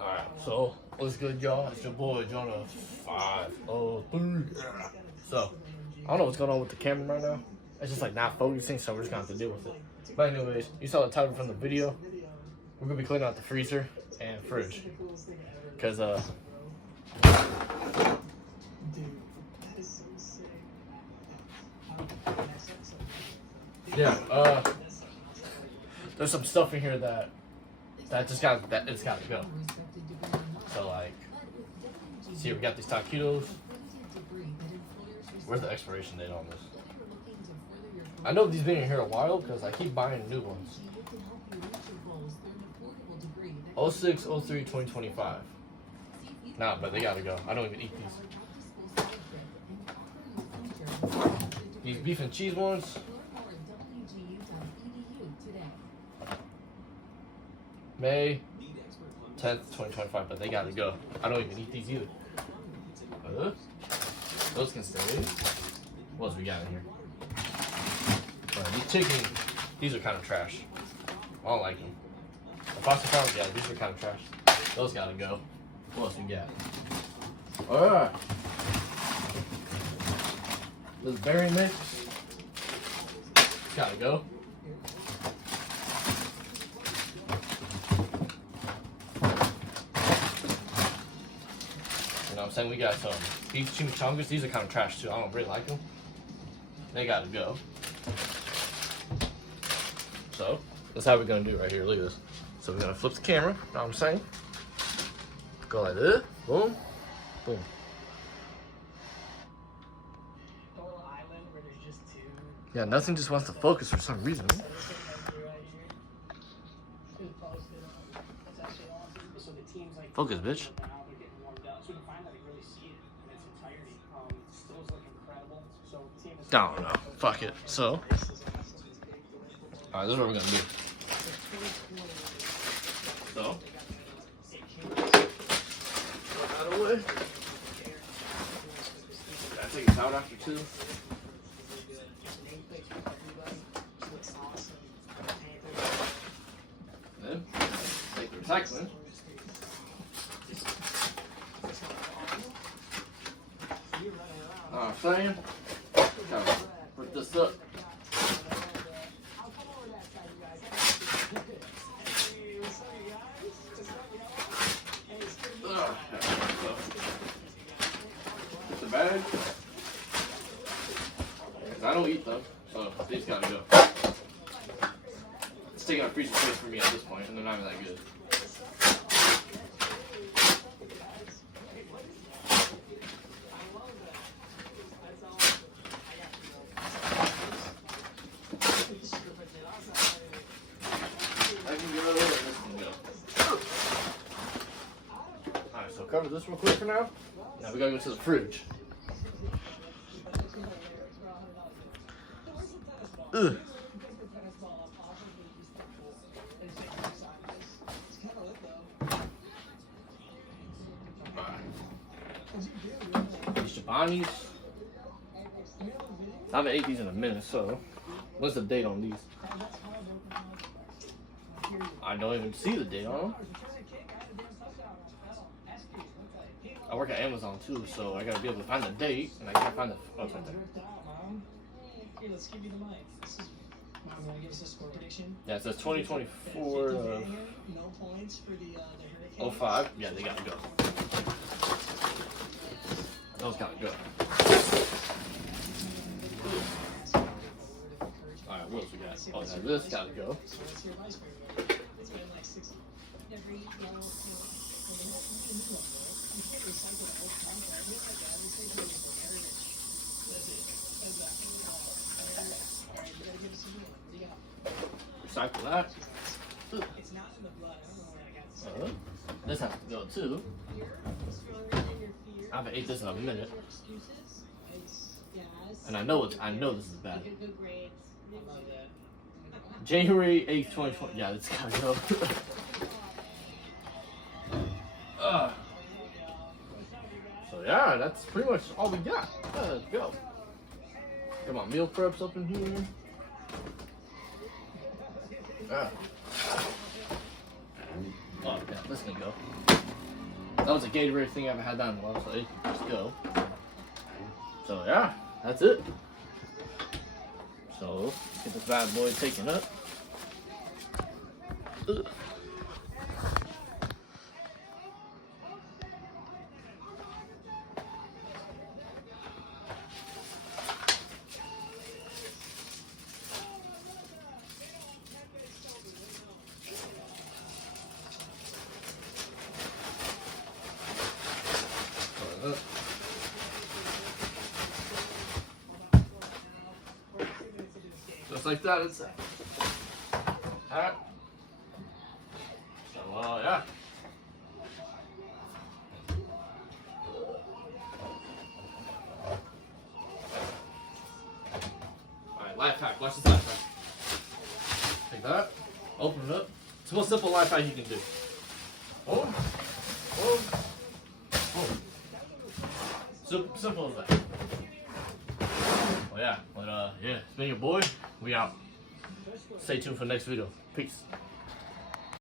Alright, so what's good, y'all? It's your boy Jonah 503. So I don't know what's going on with the camera right now. It's just like not focusing, so we're just gonna have to deal with it. But anyways, you saw the title from the video. We're gonna be cleaning out the freezer and fridge. Cause there's some stuff in here that it's gotta go. So like, see, we got these taquitos. Where's the expiration date on this? I know these been in here a while because I keep buying new ones. 06, 03, 2025. Nah, but they gotta go. I don't even eat these. These beef and cheese ones. May 10th, 2025, but they gotta go. I don't even eat these either. Those can stay. What else we got in here? These chicken, these are kind of trash. I don't like them. The Foster Farms, yeah, these are kind of trash. Those gotta go. What else we got? Alright. This berry mix. Gotta go. You know what I'm saying? We got some beef chimichangas. These are kind of trash too. I don't really like them. They gotta go. So, that's how we're gonna do it right here. Look at this. So we're gonna flip the camera, you know what I'm saying? Go like this, boom, boom. Yeah, nothing just wants to focus for some reason. Focus, bitch. I don't know. Fuck it. So, alright, this is what we're gonna do. So, out of the way. Gotta take this out after two. Then, take the recycling. I'm saying, gotta put this up. Put the bag. I don't eat them, so these gotta go. It's taking up freezer space for me at this point, and they're not even that good. Alright, so cover this real quick for now. Now we gotta go to the fridge. Ugh. These Chobani's. I haven't ate these in a minute, so what's the date on these? I don't even see the date on them. I work at Amazon too, so I gotta be able to find the date, and I can't find the. Oh, it's right there. Here, let's give you the mic. This is. Want to give us a score prediction? Yeah, it says 2024 No points for the Hurricane. 05. Yeah, they gotta go. Those gotta go. Alright, what else we got? Oh, now this gotta go. It's been like 60. Recycle that. It's not in the blood. I don't know where I got this. This has to go too. I haven't ate this in a minute, and I know this is bad. January 8th, 2020. Yeah, it's gotta go. So yeah, that's pretty much all we got. Let's go. Got my meal preps up in here. Yeah. Oh yeah, this can go. That was a Gatorade thing I haven't had that in a while, so let's go. So yeah, that's it. So let's get this bad boy taken up. Ugh. Just like that, it's alright. So yeah. Alright, life hack. Watch this life hack. Take that, open it up. It's the most simple life hack you can do. Oh, oh, oh. Simple as that. Oh yeah, but yeah, it's been your boy. We out. Stay tuned for the next video. Peace.